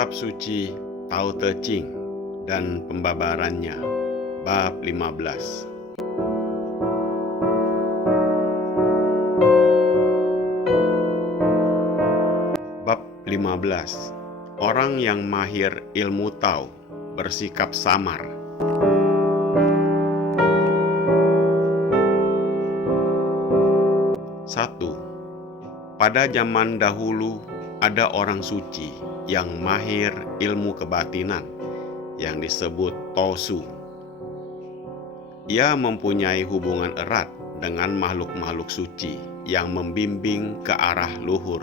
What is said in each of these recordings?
Kitab Suci Tao Te Ching dan Pembabarannya, Bab 15. Bab 15. Orang yang mahir ilmu Tao bersikap samar. Satu. Pada zaman dahulu ada orang suci yang mahir ilmu kebatinan yang disebut Tosu. Ia mempunyai hubungan erat dengan makhluk-makhluk suci yang membimbing ke arah luhur.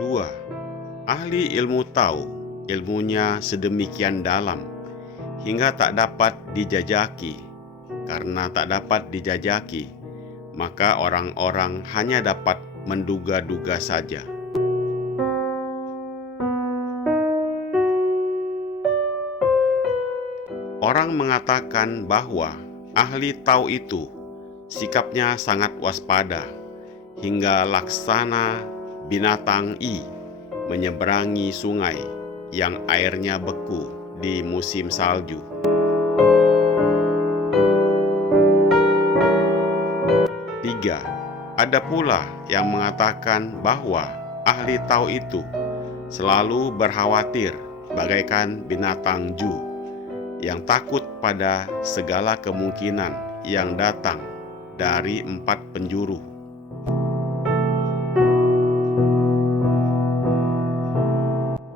Dua. Ahli ilmu Tao, ilmunya sedemikian dalam hingga tak dapat dijajaki. Karena tak dapat dijajaki, maka orang-orang hanya dapat menduga-duga saja. Orang mengatakan bahwa ahli Tao itu sikapnya sangat waspada, hingga laksana binatang menyeberangi sungai yang airnya beku di musim salju. Tiga. Ada pula yang mengatakan bahwa ahli Tao itu selalu berkhawatir bagaikan binatang ju yang takut pada segala kemungkinan yang datang dari 4 penjuru.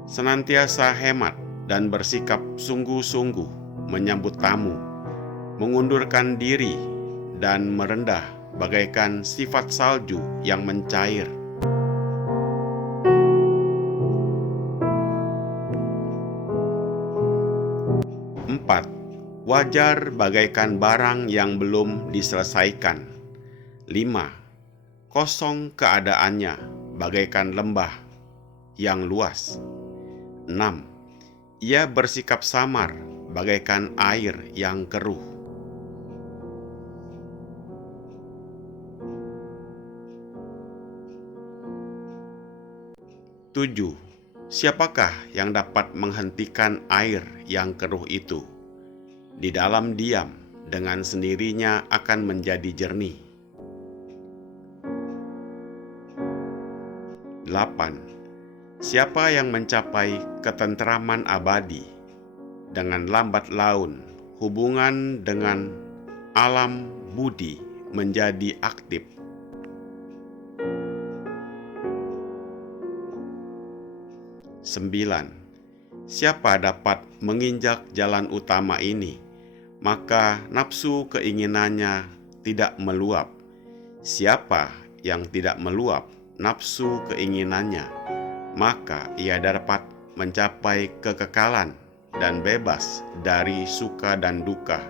Senantiasa hemat dan bersikap sungguh-sungguh menyambut tamu, mengundurkan diri dan merendah bagaikan sifat salju yang mencair. 4. Wajar bagaikan barang yang belum diselesaikan. 5. Kosong keadaannya bagaikan lembah yang luas. 6. Ia bersikap samar bagaikan air yang keruh. 7. Siapakah yang dapat menghentikan air yang keruh itu? Di dalam diam, dengan sendirinya akan menjadi jernih. 8. Siapa yang mencapai ketenteraman abadi? Dengan lambat laun, hubungan dengan alam budi menjadi aktif. 9. Siapa dapat menginjak jalan utama ini, maka nafsu keinginannya tidak meluap. Siapa yang tidak meluap nafsu keinginannya, maka ia dapat mencapai kekekalan dan bebas dari suka dan duka.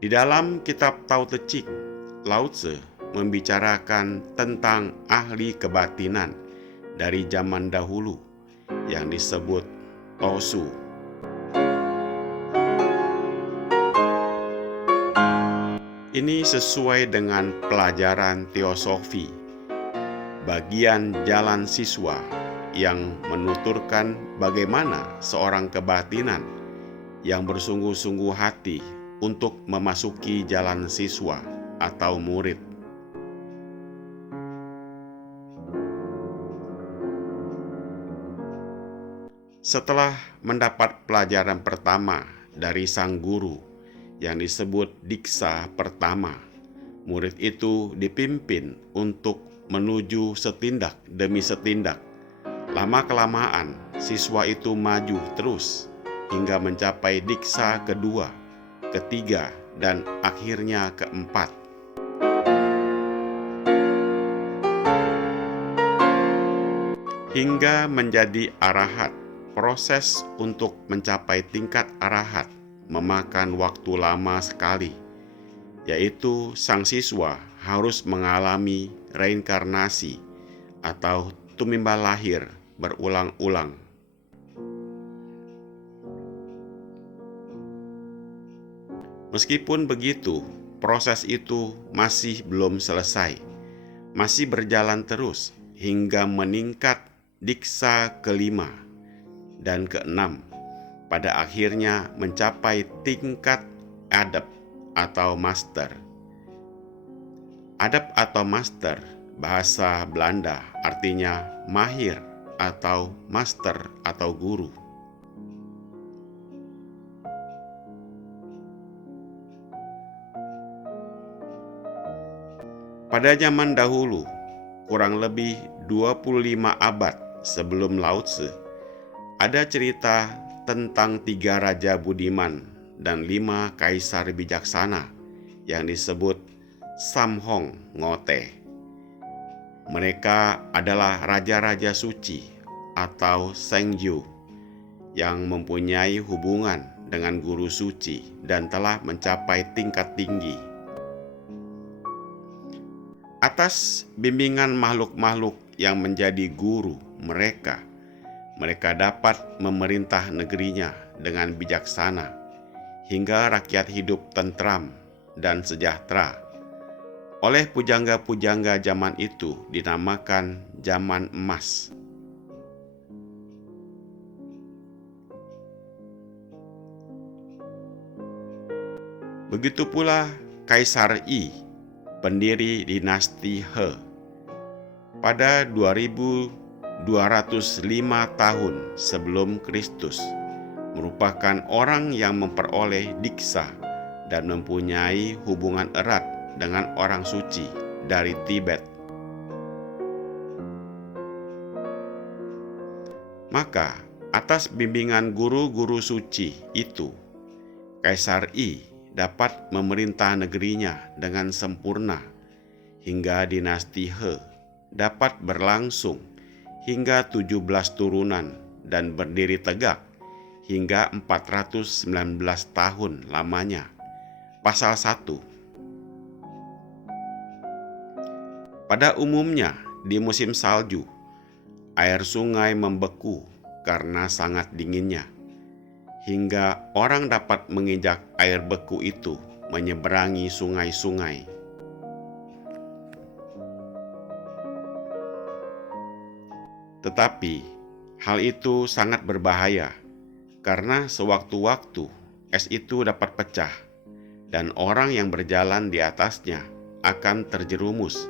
Di dalam kitab Tao Te Ching, Lao Tzu membicarakan tentang ahli kebatinan dari zaman dahulu yang disebut Tosu. Ini sesuai dengan pelajaran teosofi, bagian jalan siswa yang menuturkan bagaimana seorang kebatinan yang bersungguh-sungguh hati untuk memasuki jalan siswa atau murid. Setelah mendapat pelajaran pertama dari sang guru yang disebut diksa pertama, murid itu dipimpin untuk menuju setindak demi setindak. Lama-kelamaan, siswa itu maju terus hingga mencapai diksa kedua, ketiga, dan akhirnya keempat. Hingga menjadi arahat. Proses untuk mencapai tingkat arahat memakan waktu lama sekali, yaitu sang siswa harus mengalami reinkarnasi atau tumimbal lahir berulang-ulang. Meskipun begitu, proses itu masih belum selesai, masih berjalan terus hingga meningkat diksa kelima dan keenam, pada akhirnya mencapai tingkat adep atau master. Adep atau master, bahasa Belanda, artinya mahir atau master atau guru. Pada zaman dahulu, kurang lebih 25 abad sebelum Lao Tzu, ada cerita tentang 3 raja budiman dan 5 kaisar bijaksana yang disebut Samhong Ngote. Mereka adalah raja-raja suci atau Sengju yang mempunyai hubungan dengan guru suci dan telah mencapai tingkat tinggi. Atas bimbingan makhluk-makhluk yang menjadi guru mereka dapat memerintah negerinya dengan bijaksana hingga rakyat hidup tentram dan sejahtera. Oleh pujangga-pujangga zaman itu dinamakan zaman emas. Begitu pula Kaisar Yi, pendiri dinasti He. Pada 2205 tahun sebelum Kristus, merupakan orang yang memperoleh diksa dan mempunyai hubungan erat dengan orang suci dari Tibet. Maka, atas bimbingan guru-guru suci itu, Kaisar Yi dapat memerintah negerinya dengan sempurna hingga dinasti He dapat berlangsung hingga 17 turunan dan berdiri tegak hingga 419 tahun lamanya. Pasal 1. Pada umumnya di musim salju, air sungai membeku karena sangat dinginnya, hingga orang dapat menginjak air beku itu menyeberangi sungai-sungai. Tetapi hal itu sangat berbahaya karena sewaktu-waktu es itu dapat pecah dan orang yang berjalan di atasnya akan terjerumus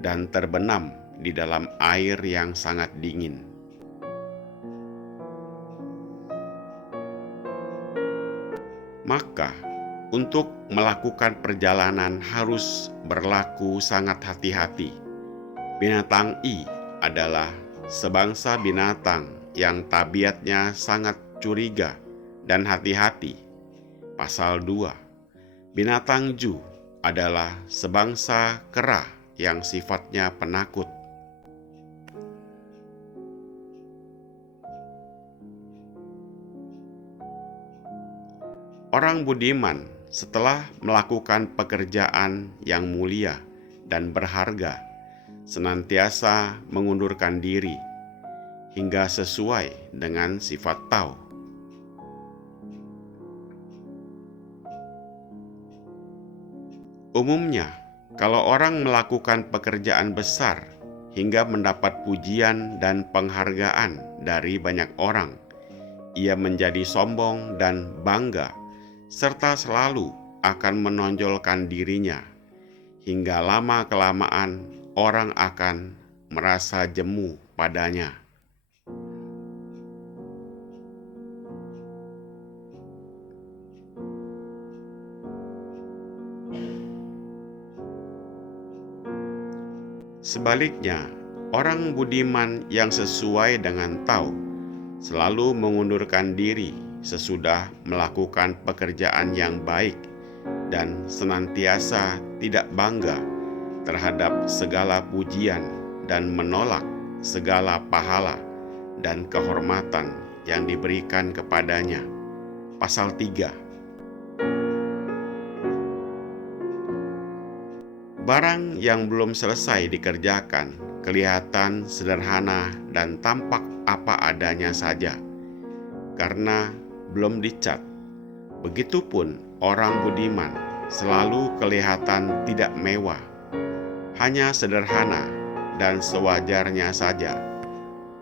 dan terbenam di dalam air yang sangat dingin. Maka, untuk melakukan perjalanan harus berlaku sangat hati-hati. Binatang Yi adalah sebangsa binatang yang tabiatnya sangat curiga dan hati-hati. Pasal 2. Binatang Ju adalah sebangsa kera yang sifatnya penakut. Orang budiman setelah melakukan pekerjaan yang mulia dan berharga, senantiasa mengundurkan diri hingga sesuai dengan sifat Tao. Umumnya, kalau orang melakukan pekerjaan besar hingga mendapat pujian dan penghargaan dari banyak orang, ia menjadi sombong dan bangga, serta selalu akan menonjolkan dirinya, hingga lama-kelamaan orang akan merasa jemu padanya. Sebaliknya, orang budiman yang sesuai dengan Tao selalu mengundurkan diri sesudah melakukan pekerjaan yang baik dan senantiasa tidak bangga terhadap segala pujian dan menolak segala pahala dan kehormatan yang diberikan kepadanya. Pasal 3. Barang yang belum selesai dikerjakan kelihatan sederhana dan tampak apa adanya saja, karena belum dicat. Begitupun orang budiman selalu kelihatan tidak mewah, hanya sederhana dan sewajarnya saja.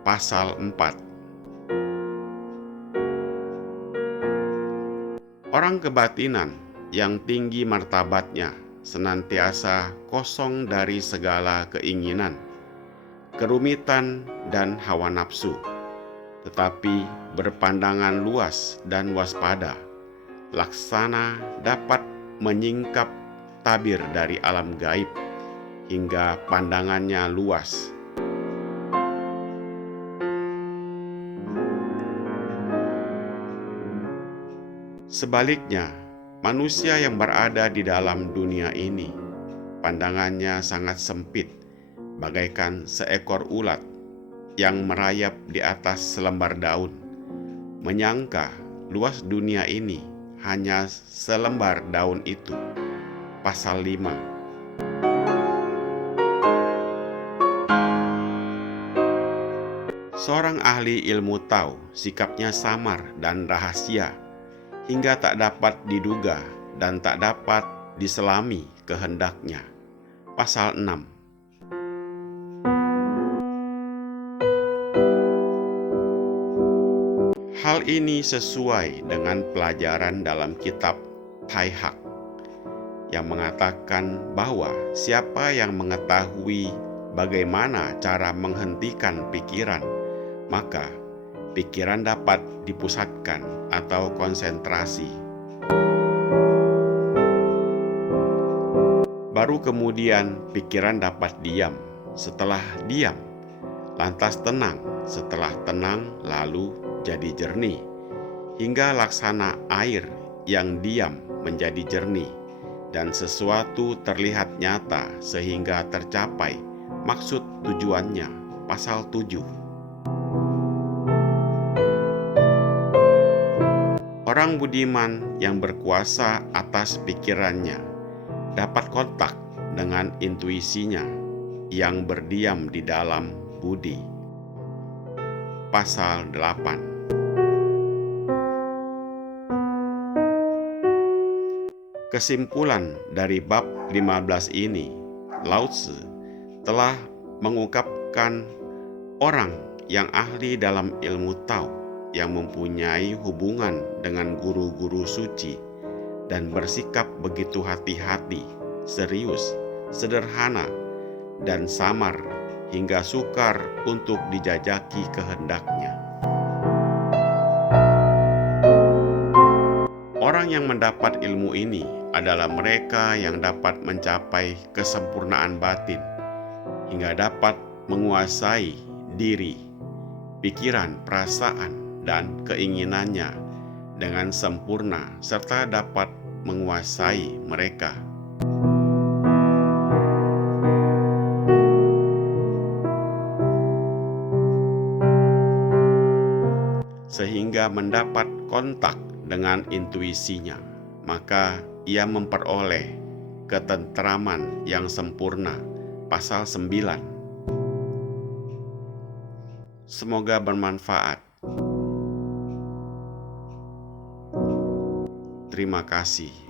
Pasal 4. Orang kebatinan yang tinggi martabatnya senantiasa kosong dari segala keinginan, kerumitan, dan hawa nafsu, tetapi berpandangan luas dan waspada, laksana dapat menyingkap tabir dari alam gaib, hingga pandangannya luas. Sebaliknya, manusia yang berada di dalam dunia ini, pandangannya sangat sempit, bagaikan seekor ulat yang merayap di atas selembar daun, menyangka luas dunia ini hanya selembar daun itu. Pasal 5. Seorang ahli ilmu tahu sikapnya samar dan rahasia, hingga tak dapat diduga dan tak dapat diselami kehendaknya. Pasal 6. Hal ini sesuai dengan pelajaran dalam kitab Taihak yang mengatakan bahwa siapa yang mengetahui bagaimana cara menghentikan pikiran, maka pikiran dapat dipusatkan atau konsentrasi. Baru kemudian pikiran dapat diam. Setelah diam, lantas tenang. Setelah tenang, lalu jadi jernih, hingga laksana air yang diam menjadi jernih, dan sesuatu terlihat nyata sehingga tercapai maksud tujuannya. Pasal 7. Orang budiman yang berkuasa atas pikirannya dapat kontak dengan intuisinya yang berdiam di dalam budi. Pasal 8. Kesimpulan dari bab 15 ini, Lao Tzu telah mengungkapkan orang yang ahli dalam ilmu Tao, yang mempunyai hubungan dengan guru-guru suci dan bersikap begitu hati-hati, serius, sederhana, dan samar, hingga sukar untuk dijajaki kehendaknya. Orang yang mendapat ilmu ini adalah mereka yang dapat mencapai kesempurnaan batin, hingga dapat menguasai diri, pikiran, perasaan, dan keinginannya dengan sempurna, serta dapat menguasai mereka. Sehingga mendapat kontak dengan intuisinya, maka ia memperoleh ketentraman yang sempurna. Pasal 9. Semoga bermanfaat. Terima kasih.